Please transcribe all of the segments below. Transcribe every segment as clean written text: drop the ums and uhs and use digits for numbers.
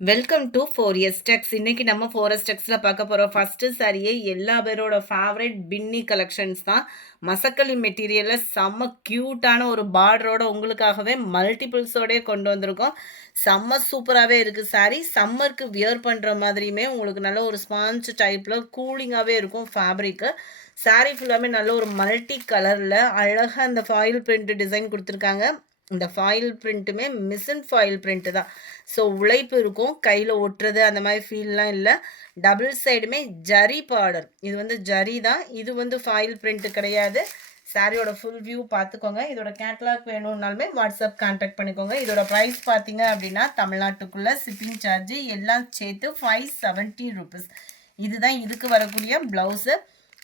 Welcome to 4S Tex. இன்னைக்கு நம்ம 4S Texல பார்க்க போகிற ஃபஸ்ட்டு சாரியே எல்லா பேரோட ஃபேவரட் பின்னி கலெக்ஷன்ஸ் தான். மசக்களி மெட்டீரியலில் செம்ம க்யூட்டான ஒரு பார்டரோட உங்களுக்காகவே மல்டிபிள்ஸோடய கொண்டு வந்திருக்கோம். செம்ம சூப்பராகவே இருக்குது சாரீ. சம்மருக்கு வியர் பண்ணுற மாதிரியுமே உங்களுக்கு நல்ல ஒரு ஸ்பாஞ்ச் டைப்பில் கூலிங்காகவே இருக்கும் ஃபேப்ரிக்கு. சாரீ ஃபுல்லாமே நல்ல ஒரு மல்டி கலரில் அழகாக அந்த ஃபாயில் பிரிண்ட் டிசைன் கொடுத்துருக்காங்க. இந்த ஃபாயில் பிரிண்ட்டுமே மிஷின் ஃபாயில் பிரிண்ட்டு தான். ஸோ உழைப்பு இருக்கும், கையில் ஒட்டுறது அந்த மாதிரி ஃபீல்லாம் இல்லை. டபுள் சைடுமே ஜரி பார்டர், இது வந்து ஜரி தான், இது வந்து ஃபாயில் பிரிண்ட்டு கிடையாது. சாரியோட ஃபுல் வியூ பார்த்துக்கோங்க. இதோட கேட்லாக் வேணும்னாலுமே வாட்ஸ்அப் கான்டாக்ட் பண்ணிக்கோங்க. இதோட ப்ரைஸ் பார்த்தீங்க அப்படின்னா தமிழ்நாட்டுக்குள்ளே ஷிப்பிங் சார்ஜு எல்லாம் சேர்த்து 570 ருபீஸ். இதுதான் இதுக்கு வரக்கூடிய ப்ளவுஸு.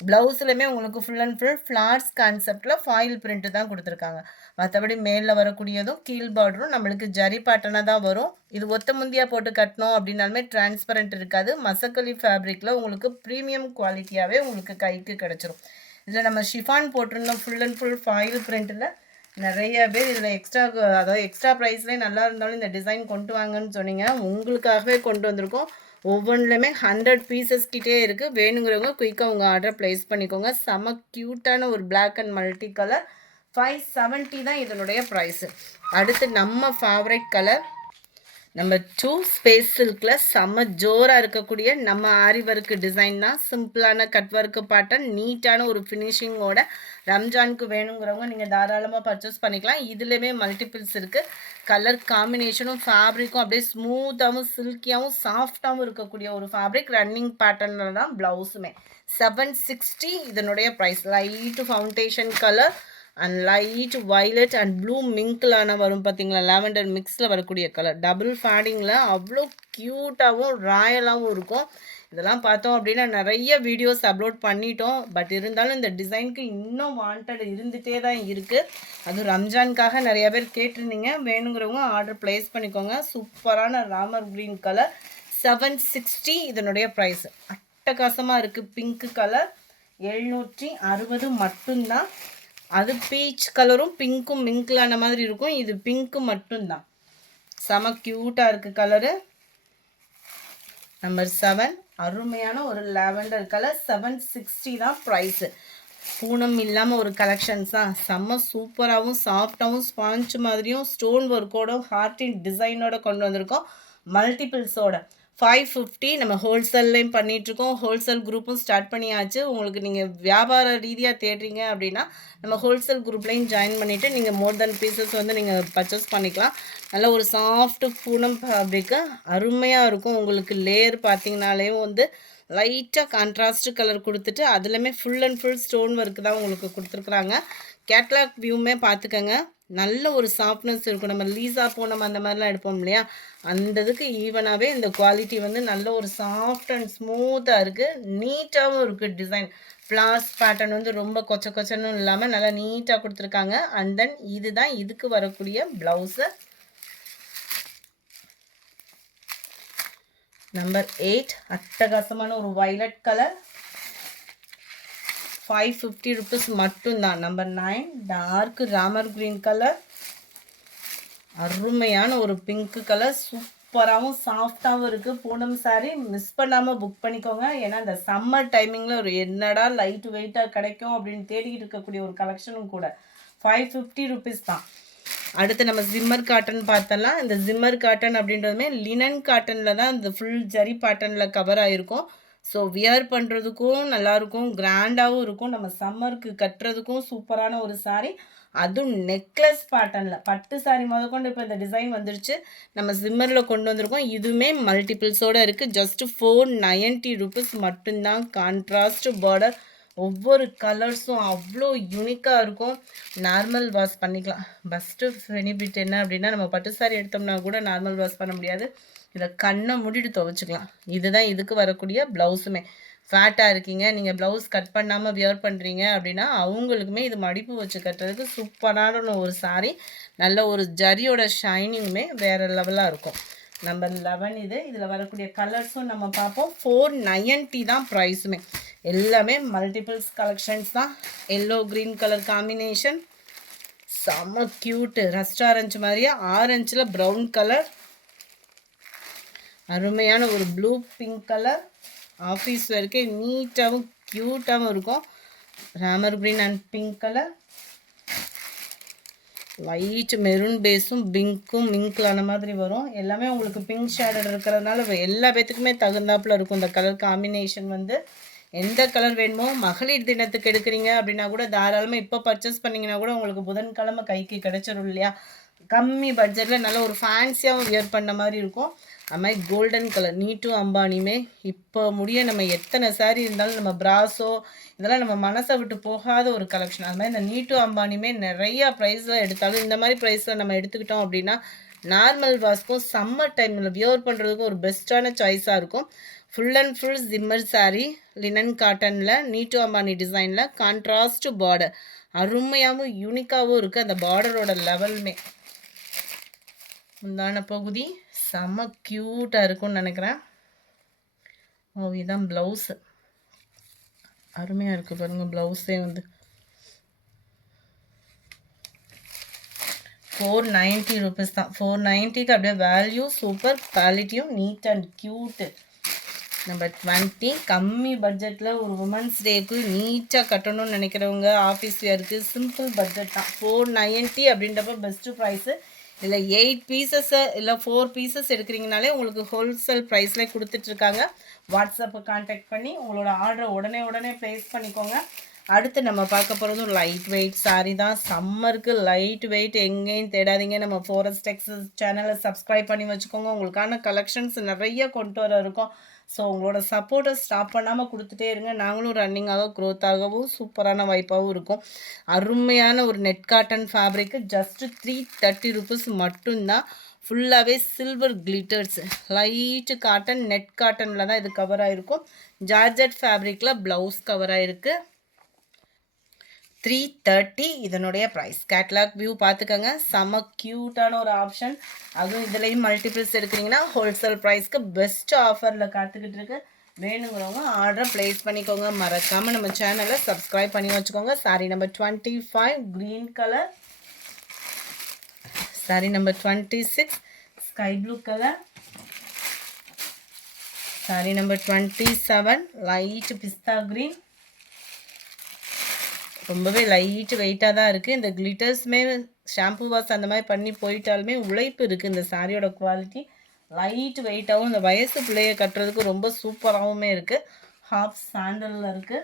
ப்ளவுஸ்லையுமே உங்களுக்கு ஃபுல் அண்ட் ஃபுல் ஃப்ளார்ஸ் கான்செப்டில் ஃபாயில் பிரிண்ட்டு தான் கொடுத்துருக்காங்க. மற்றபடி மேலில் வரக்கூடியதும் கீழ் பார்டரும் நம்மளுக்கு ஜரி பாட்டனாக தான் வரும். இது ஒத்த முந்தியாக போட்டு கட்டணும் அப்படின்னாலுமே டிரான்ஸ்பரண்ட் இருக்காது. மசக்களி ஃபேப்ரிக்கில் உங்களுக்கு ப்ரீமியம் குவாலிட்டியாகவே உங்களுக்கு கைக்கு கிடச்சிரும். இதில் நம்ம ஷிஃபான் போட்டிருந்தோம் ஃபுல் அண்ட் ஃபுல் ஃபாயில் பிரிண்ட்டில். நிறைய பேர் இதில் எக்ஸ்ட்ரா ப்ரைஸ்லேயே நல்லா இருந்தாலும் இந்த டிசைன் கொண்டு வாங்கன்னு சொன்னீங்க. உங்களுக்காகவே கொண்டு வந்திருக்கோம். ஒவ்வொன்றுலையுமே 100 பீசஸ் கிட்டே இருக்குது. வேணுங்கிறவங்க குயிக்காக உங்கள் ஆர்டர் ப்ளேஸ் பண்ணிக்கோங்க. செம க்யூட்டான ஒரு பிளாக் அண்ட் மல்டி கலர். 570 தான் இதனுடைய ப்ரைஸு. அடுத்து நம்ம ஃபேவரட் கலர் நம்பர் 2 ஸ்பேஸ் சில்கில் செம்ம ஜோராக இருக்கக்கூடிய நம்ம ஆரி ஒர்க்கு டிசைன் தான். சிம்பிளான கட் ஒர்க்கு பாட்டன், நீட்டான ஒரு ஃபினிஷிங்கோட ரம்ஜானுக்கு வேணுங்கிறவங்க நீங்கள் தாராளமாக பர்ச்சேஸ் பண்ணிக்கலாம். இதுலேயுமே மல்டிபிள்ஸ் இருக்குது. கலர் காம்பினேஷனும் ஃபேப்ரிக்கும் அப்படியே ஸ்மூத்தாகவும் சில்கியாகவும் சாஃப்டாகவும் இருக்கக்கூடிய ஒரு ஃபேப்ரிக். ரன்னிங் பேட்டர்னில் தான் ப்ளவுஸுமே. 760 இதனுடைய price. Light foundation colour and light violet and blue மிங்க்லான வரும் பார்த்தீங்களா, லாவெண்டர் மிக்ஸில் வரக்கூடிய கலர். டபுள் ஃபேடிங்கில் அவ்வளோ க்யூட்டாகவும் ராயலாகவும் இருக்கும். இதெல்லாம் பார்த்தோம் அப்படின்னா நிறைய வீடியோஸ் அப்லோட் பண்ணிட்டோம். பட் இருந்தாலும் இந்த டிசைனுக்கு இன்னும் வாண்டட் இருந்துகிட்டே தான் இருக்குது. அதுவும் ரம்ஜானுக்காக நிறைய பேர் கேட்டிருந்தீங்க. வேணுங்கிறவங்க ஆர்டர் ப்ளேஸ் பண்ணிக்கோங்க. சூப்பரான ராமர் க்ரீன் கலர். 760 இதனுடைய ப்ரைஸ். அட்டகாசமாக இருக்குது. பிங்க்கு கலர் 760 மட்டும்தான். அது பீச் கலரும் பிங்க்கும் மிங்க்லான மாதிரி இருக்கும். இது பிங்க்கு மட்டும்தான். செம க்யூட்டாக இருக்குது கலரு. நம்பர் 7 அருமையான ஒரு லாவெண்டர் கலர். 760 தான் ப்ரைஸு. பூனம் இல்லாமல் ஒரு கலெக்ஷன்ஸ் தான். செம்ம சூப்பராகவும் சாஃப்டாகவும் ஸ்பாஞ்ச் மாதிரியும் ஸ்டோன் ஒர்க்கோட ஹார்ட்டின் டிசைனோட கொண்டு வந்திருக்கோம். மல்டிபிள்ஸோட 550 நம்ம ஹோல்சேல்லையும் பண்ணிகிட்ருக்கோம். ஹோல்சேல் குரூப்பும் ஸ்டார்ட் பண்ணியாச்சு. உங்களுக்கு நீங்கள் வியாபார ரீதியாக தேடுறீங்க அப்படின்னா நம்ம ஹோல்சேல் குரூப்லேயும் ஜாயின் பண்ணிவிட்டு நீங்கள் மோர் தென் பீசஸ் வந்து நீங்கள் பர்ச்சேஸ் பண்ணிக்கலாம். நல்ல ஒரு சாஃப்ட் பூனம் ஃபேப்ரிக்கு அருமையாக இருக்கும். உங்களுக்கு லேயர் பார்த்தீங்கனாலே வந்து லைட்டாக கான்ட்ராஸ்ட் கலர் கொடுத்துட்டு அதுலேயுமே full and full stone work தான் உங்களுக்கு கொடுத்துருக்குறாங்க. கேட்லாக் வியூமே பார்த்துக்கோங்க. நல்ல ஒரு சாஃப்ட்னஸ் இருக்கும். நம்ம லீஸா பூனம் அந்த மாதிரிலாம் எடுப்போம் இல்லையா, அந்த இதுக்கு ஈவனாகவே இந்த குவாலிட்டி வந்து நல்ல ஒரு சாஃப்ட் அண்ட் ஸ்மூத்தாக இருக்குது. நீட்டாகவும் இருக்குது. டிசைன் ஃப்ளார்ஸ் பேட்டர்ன் வந்து ரொம்ப கொச்சன்னு இல்லாமல் நல்லா நீட்டாக கொடுத்துருக்காங்க. அண்ட் தென் இதுதான் இதுக்கு வரக்கூடிய ப்ளவுஸு. நம்பர் 8 அட்டகாசமான ஒரு வயலட் கலர். 550 ருபீஸ் மட்டும்தான். Number 9 dark Ramar green colour. அருமையான ஒரு பிங்க் கலர். சூப்பராகவும் சாஃப்டாகவும் இருக்குது. பூனம் சாரீ மிஸ் பண்ணாமல் புக் பண்ணிக்கோங்க. ஏன்னா இந்த சம்மர் டைமிங்கில் ஒரு என்னடா லைட் வெயிட்டாக கிடைக்கும் அப்படின்னு தேடிக்கிட்டு இருக்கக்கூடிய ஒரு கலெக்ஷனும் கூட. 550 ருபீஸ் தான். அடுத்து நம்ம ஜிம்மர் காட்டன் பார்த்தலாம். இந்த ஜிம்மர் காட்டன் அப்படின்றதுமே லினன் காட்டனில் தான் இந்த ஃபுல் ஜரி பேட்டர்னில் கவர் ஆகிருக்கும். ஸோ வியர் பண்ணுறதுக்கும் நல்லாயிருக்கும், கிராண்டாகவும் இருக்கும். நம்ம சம்மருக்கு கட்டுறதுக்கும் சூப்பரான ஒரு சாரீ. அதுவும் நெக்லஸ் பேட்டர்னில் பட்டு சாரீ முதற்கொண்டு இப்போ இந்த டிசைன் வந்துருச்சு. நம்ம ஜிம்மரில் கொண்டு வந்திருக்கோம். இதுவுமே மல்டிபிள்ஸோடு இருக்குது. ஜஸ்ட்டு 490 ருபீஸ் மட்டும்தான். Contrast border. ஒவ்வொரு கலர்ஸும் அவ்வளோ யூனிக்காக இருக்கும். நார்மல் வாஷ் பண்ணிக்கலாம். ஃபஸ்ட்டு பெனிஃபிட் என்ன அப்படின்னா, நம்ம பட்டு சாரீ எடுத்தோம்னா கூட நார்மல் வாஷ் பண்ண முடியாது. இதை கண்ணை மூடிட்டு துவைச்சிக்கலாம். இதுதான் இதுக்கு வரக்கூடிய ப்ளவுஸுமே. ஃபேட்டாக இருக்கீங்க, நீங்கள் ப்ளவுஸ் கட் பண்ணாமல் வியர் பண்ணுறீங்க அப்படின்னா அவங்களுக்குமே இது மடிப்பு வச்சு கட்டுறதுக்கு சூப்பரான ஒரு சாரீ. நல்ல ஒரு ஜரியோட ஷைனிங்குமே வேறு லெவலாக இருக்கும். நம்பர் 11 இது. இதில் வரக்கூடிய கலர்ஸும் நம்ம பார்ப்போம். 490 தான் ப்ரைஸுமே. எல்லாமே மல்டிபிள்ஸ் கலெக்ஷன்ஸ் தான். எல்லோ க்ரீன் கலர் காம்பினேஷன் செம்ம க்யூட்டு. ரஸ்ட் ஆரஞ்சு மாதிரியே ஆரஞ்சில் ப்ரௌன் கலர். அருமையான ஒரு ப்ளூ பிங்க் கலர். ஆஃபீஸ் வேர்க்கே நீட்டாகவும் க்யூட்டாகவும் இருக்கும். ராமர் green and pink colour. Light maroon பேஸும் பிங்க்கும் மிங்க்லான மாதிரி வரும். எல்லாமே உங்களுக்கு பிங்க் ஷேடட் இருக்கிறதுனால எல்லா பேத்துக்குமே தகுந்தாப்பில் இருக்கும். இந்த கலர் காம்பினேஷன் வந்து எந்த கலர் வேணுமோ மகளிர் தினத்துக்கு எடுக்கிறீங்க அப்படின்னா கூட தாராளமாக இப்போ பர்ச்சேஸ் பண்ணிங்கன்னா கூட உங்களுக்கு புதன்கிழமை கைக்கு கிடைச்சிடும் இல்லையா. கம்மி பட்ஜெட்டில் நல்ல ஒரு ஃபேன்சியாகவும் வியர் பண்ண மாதிரி இருக்கும். அது மாதிரி கோல்டன் கலர் நீட்டு அம்பானியுமே இப்போ முடிய நம்ம எத்தனை சாரீ இருந்தாலும் நம்ம பிராஸோ இதெல்லாம் நம்ம மனசை விட்டு போகாத ஒரு கலெக்ஷன். அது மாதிரி இந்த நீட்டு அம்பானியுமே நிறையா ப்ரைஸில் எடுத்தாலும் இந்த மாதிரி ப்ரைஸில் நம்ம எடுத்துக்கிட்டோம் அப்படின்னா நார்மல் வாஸ்க்கும் சம்மர் டைமில் வியர் பண்ணுறதுக்கும் ஒரு பெஸ்ட்டான சாய்ஸாக இருக்கும். Full and full Zimmer sari linen காட்டனில் நீட்டு அம்பானி டிசைனில் கான்ட்ராஸ்ட் பார்டர் அருமையாகவும் யூனிக்காகவும் இருக்குது. அந்த பார்டரோட லெவலுமே முந்தான பகுதி செம்ம க்யூட்டாக இருக்கும்னு நினைக்கிறேன். ஓ இதுதான் ப்ளவுஸு. அருமையாக இருக்குது பாருங்கள். ப்ளவுஸே வந்து 490 ருபீஸ் தான். 490க்கு அப்படியே வேல்யூ சூப்பர், குவாலிட்டியும் நீட் அண்ட் க்யூட்டு. நம்பர் 20 கம்மி பட்ஜெட்டில் ஒரு உமன்ஸ் டேக்கு நீட்டாக கட்டணும்னு நினைக்கிறவங்க ஆஃபீஸ் வேருக்கு சிம்பிள் பட்ஜெட் தான். 490 அப்படின்றப்ப பெஸ்ட்டு ப்ரைஸு. இதில் 8 பீசஸ்ஸு இல்லை 4 பீசஸ் எடுக்கிறீங்கனாலே உங்களுக்கு ஹோல்சேல் ப்ரைஸில் கொடுத்துட்ருக்காங்க. வாட்ஸ்அப்பை கான்டாக்ட் பண்ணி உங்களோட ஆர்டரை உடனே ப்ளேஸ் பண்ணிக்கோங்க. அடுத்து நம்ம பார்க்க போகிறதும் லைட் வெயிட் சாரீ தான். சம்மருக்கு லைட் வெயிட் எங்கேயும் தேடாதீங்க. நம்ம ஃபாரஸ்ட் டெக்ஸஸ் சேனலை சப்ஸ்கிரைப் பண்ணி வச்சுக்கோங்க. உங்களுக்கான கலெக்ஷன்ஸ் நிறைய கொண்டு வர இருக்கும். ஸோ உங்களோட சப்போர்ட்டை ஸ்டாப் பண்ணாமல் கொடுத்துட்டே இருங்க. நாங்களும் ரன்னிங்காக க்ரோத்தாகவும் சூப்பரான வாய்ப்பாகவும் இருக்கும். அருமையான ஒரு net cotton fabric just 330 rupees மட்டும்தான். ஃபுல்லாகவே silver glitters light cotton net காட்டனில் தான் இது கவர் ஆகிருக்கும். ஜார்ஜெட் ஃபேப்ரிக்கில் ப்ளவுஸ் கவர் ஆகிருக்கு. 330 இதனுடைய ப்ரைஸ். கேட்லாக் வியூ பார்த்துக்கோங்க. செம்ம க்யூட்டான ஒரு ஆப்ஷன். அதுவும் இதுலேயும் மல்டிபிள்ஸ் எடுக்கிறீங்கன்னா ஹோல்சேல் ப்ரைஸ்க்கு பெஸ்ட் ஆஃபரில் காத்துக்கிட்டு இருக்கு. வேணுங்கிறவங்க ஆர்டரை ப்ளேஸ் பண்ணிக்கோங்க. மறக்காமல் நம்ம சேனலை சப்ஸ்கிரைப் பண்ணி வச்சுக்கோங்க. Sari number 25 green colour. Sari number 26 sky blue colour. Sari number 27 light pista green. ரொம்பவே லைட்டு வெயிட்டாக தான் இருக்குது. இந்த கிளிட்டர்ஸுமே ஷாம்பு வாஷ் அந்த மாதிரி பண்ணி போயிட்டாலுமே உழைப்பு இருக்குது. இந்த சாரியோட குவாலிட்டி லைட்டு வெயிட்டாகவும் இந்த வயசு பிள்ளைய கட்டுறதுக்கு ரொம்ப சூப்பராகவுமே இருக்குது. ஹாஃப் சாண்டலில் இருக்குது.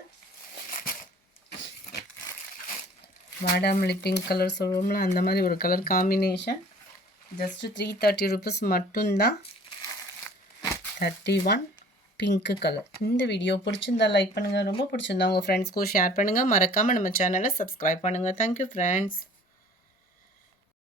வாடாமல்லி பிங்க் கலர் சொல்லுவோம்ல அந்த மாதிரி ஒரு கலர் காம்பினேஷன். ஜஸ்ட்டு 330 ருபீஸ் மட்டும்தான். 31 பிங்க் கலர். இந்த வீடியோ பிடிச்சிருந்தா லைக் பண்ணுங்கள். ரொம்ப பிடிச்சிருந்தா உங்கள் ஃப்ரெண்ட்ஸ்க்கும் ஷேர் பண்ணுங்கள். மறக்காமல் நம்ம சேனலை சப்ஸ்கிரைப் பண்ணுங்கள். Thank you friends.